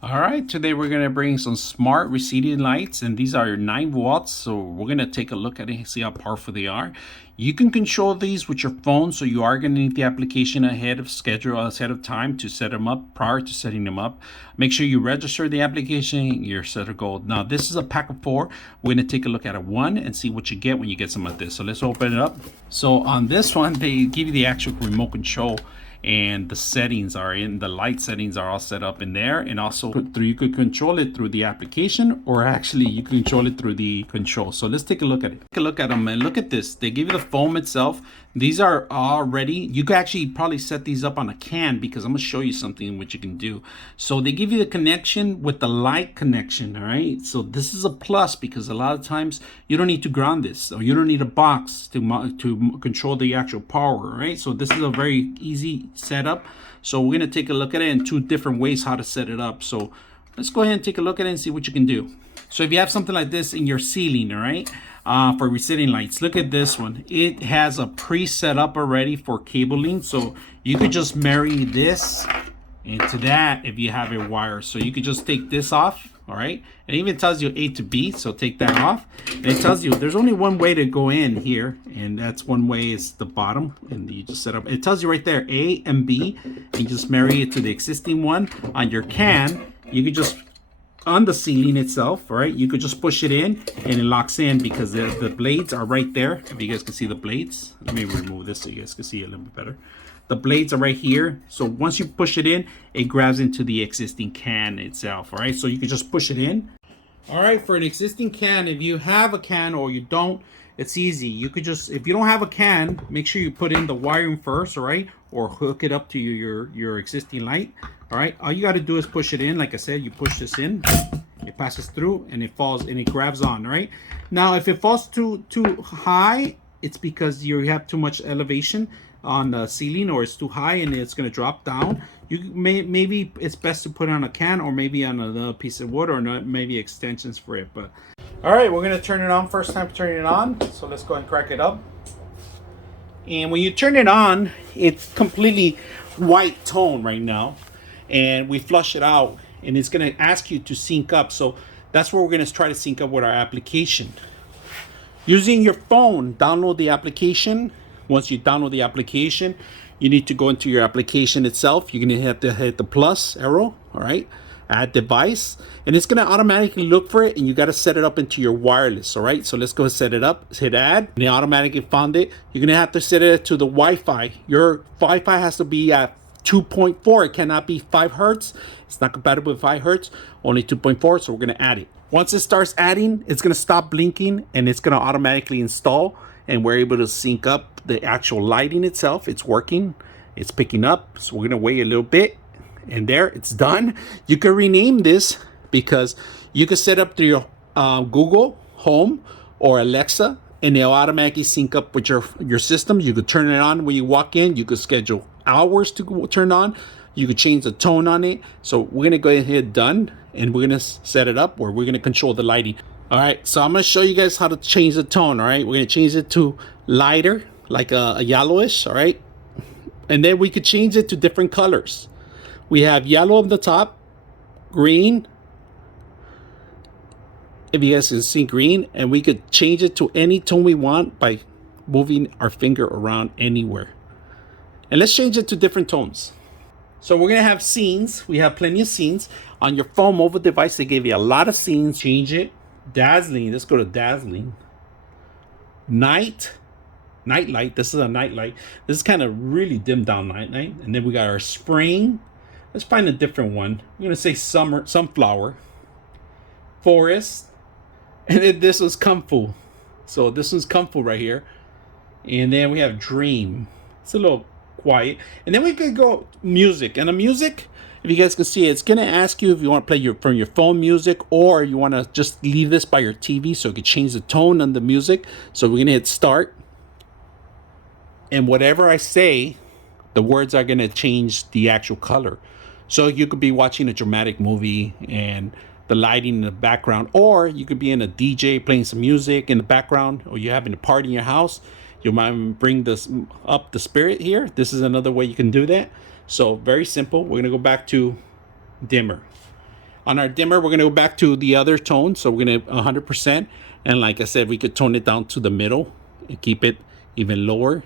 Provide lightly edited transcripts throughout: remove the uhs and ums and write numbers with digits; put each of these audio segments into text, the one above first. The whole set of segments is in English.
All right, today we're going to bring some smart receding lights, and these are 9 watts. So we're going to take a look at it and see how powerful they are. You can control these with your phone, so you are going to need the application ahead of time to set them up. Prior to setting them up, make sure you register the application. You're set to go. Now this is a pack of 4. We're going to take a look at a 1 and see what you get when you get some of this. So let's open it up. So on this one, they give you the actual remote control, and the settings are in the light settings are all set up in there, and also you could control it through the application, or actually you can control it through the control. So let's take a look at it. Take a look at them, and look at this. They give you the foam itself. These are already, you could actually probably set these up on a can, because I'm going to show you something which you can do. So they give you the connection with the light connection. All right, so this is a plus, because a lot of times you don't need to ground this, or you don't need a box to control the actual power. Right, so this is a very easy setup. So we're going to take a look at it in 2 different ways how to set it up. So let's go ahead and take a look at it and see what you can do. So if you have something like this in your ceiling, all right, for receding lights, look at this one. It has a pre-set up already for cabling, so you could just marry this into that if you have a wire. So you could just take this off. All right, it even tells you A to B, so take that off. And it tells you there's only one way to go in here, and that's one way is the bottom, and you just set up. It tells you right there A and B, and you just marry it to the existing one on your can. You could just, on the ceiling itself, all right, you could just push it in and it locks in, because the blades are right there. If you guys can see the blades, let me remove this so you guys can see it a little bit better. The blades are right here. So once you push it in, it grabs into the existing can itself. All right, so you can just push it in. All right, for an existing can, if you have a can or you don't, it's easy. You could just, if you don't have a can, make sure you put in the wiring first, all right, or hook it up to your existing light. All right, all you got to do is push it in. Like I said, you push this in, it passes through, and it falls and it grabs on. Right now, if it falls too high, it's because you have too much elevation on the ceiling, or it's too high and it's going to drop down. You maybe it's best to put it on a can, or maybe on another piece of wood, or maybe extensions for it. But all right, we're going to turn it on. First time turning it on, so let's go and crack it up. And when you turn it on, it's completely white tone right now, and we flush it out, and it's going to ask you to sync up. So that's where we're going to try to sync up with our application. Using your phone, download the application. Once you download the application, you need to go into your application itself. You're going to have to hit the plus arrow, all right, add device, and it's going to automatically look for it, and you got to set it up into your wireless. All right, so let's go set it up. Hit add, and it automatically found it. You're going to have to set it to the Wi-Fi. Your Wi-Fi has to be at 2.4. It cannot be 5 hertz. It's not compatible with 5 hertz, only 2.4. So we're going to add it. Once it starts adding, it's going to stop blinking, and it's going to automatically install, and we're able to sync up the actual lighting itself. It's working, it's picking up. So we're going to wait a little bit, and there, it's done. You can rename this, because you can set up to your Google Home or Alexa, and they'll automatically sync up with your system. You could turn it on when you walk in. You could schedule hours to turn on. You could change the tone on it. So we're going to go ahead and hit done, and we're going to set it up where we're going to control the lighting. All right, so I'm going to show you guys how to change the tone. All right, we're going to change it to lighter, like a yellowish. All right, and then we could change it to different colors. We have yellow on the top, green, if you guys can see green, and we could change it to any tone we want by moving our finger around anywhere. And let's change it to different tones. So we're going to have scenes. We have plenty of scenes. On your phone mobile device, they gave you a lot of scenes. Change it. Dazzling. Let's go to dazzling. Night light. This is a night light. This is kind of really dimmed down night. And then we got our spring. Let's find a different one. We're going to say summer, sunflower, forest, and then this was kung fu. So this one's kung fu right here. And then we have dream. It's a little quiet. And then we could go music. And the music, if you guys can see it, it's going to ask you if you want to play from your phone music, or you want to just leave this by your TV so it can change the tone on the music. So we're going to hit start. And whatever I say, the words are going to change the actual color. So you could be watching a dramatic movie and the lighting in the background, or you could be in a DJ playing some music in the background, or you're having a party in your house. You might bring this up the spirit here. This is another way you can do that. So very simple. We're going to go back to dimmer. On our dimmer, we're going to go back to the other tone. So we're going to 100%. And like I said, we could tone it down to the middle and keep it even lower.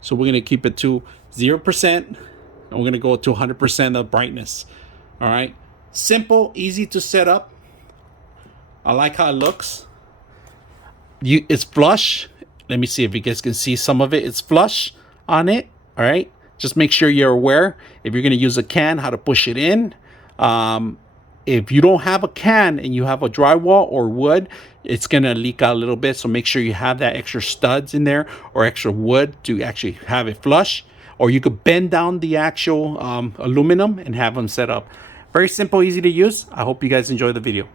So we're going to keep it to 0%. And we're going to go to 100% of brightness. All right. Simple, easy to set up. I like how it looks. It's flush. Let me see if you guys can see some of it. It's flush on it. All right. Just make sure you're aware if you're going to use a can, how to push it in. If you don't have a can and you have a drywall or wood, it's going to leak out a little bit. So make sure you have that extra studs in there or extra wood to actually have it flush. Or you could bend down the actual aluminum and have them set up. Very simple, easy to use. I hope you guys enjoy the video.